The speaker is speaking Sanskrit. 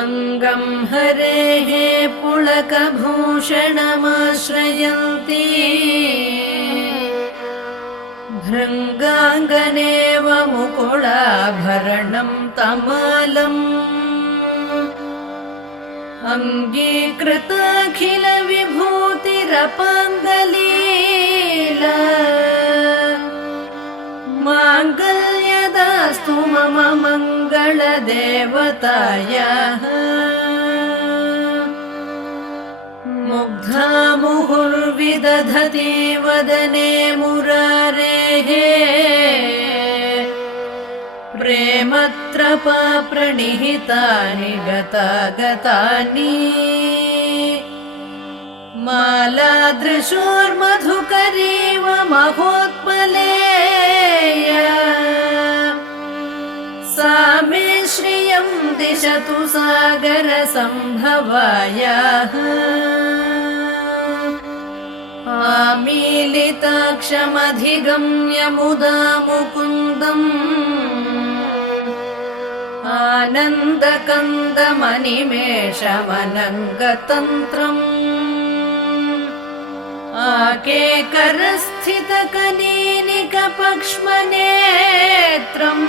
अङ्गं हरेः पुलकभूषणमाश्रयन्ती भृङ्गाङ्गनेव मुकुलाभरणं तमालम् अङ्गीकृताखिलविभूतिरपाङ्गलीला माङ्गल्यदास्तु मम मङ्गलदेवतायाः मुग्धा मुहुर्विदधति वदने मुरारेः प्रेमत्रपा प्रणिहितानि गतागतानि मालादृशोर्मधुकरीव महोत्पलेया सा मे श्रियं दिशतु सागरसम्भवायाः आमीलिताक्षमधिगम्य मुदा मुकुन्दम् आनन्दकन्दमनिमेषमनङ्गतन्त्रम् आकेकरस्थितकनीनिकपक्ष्मनेत्रम्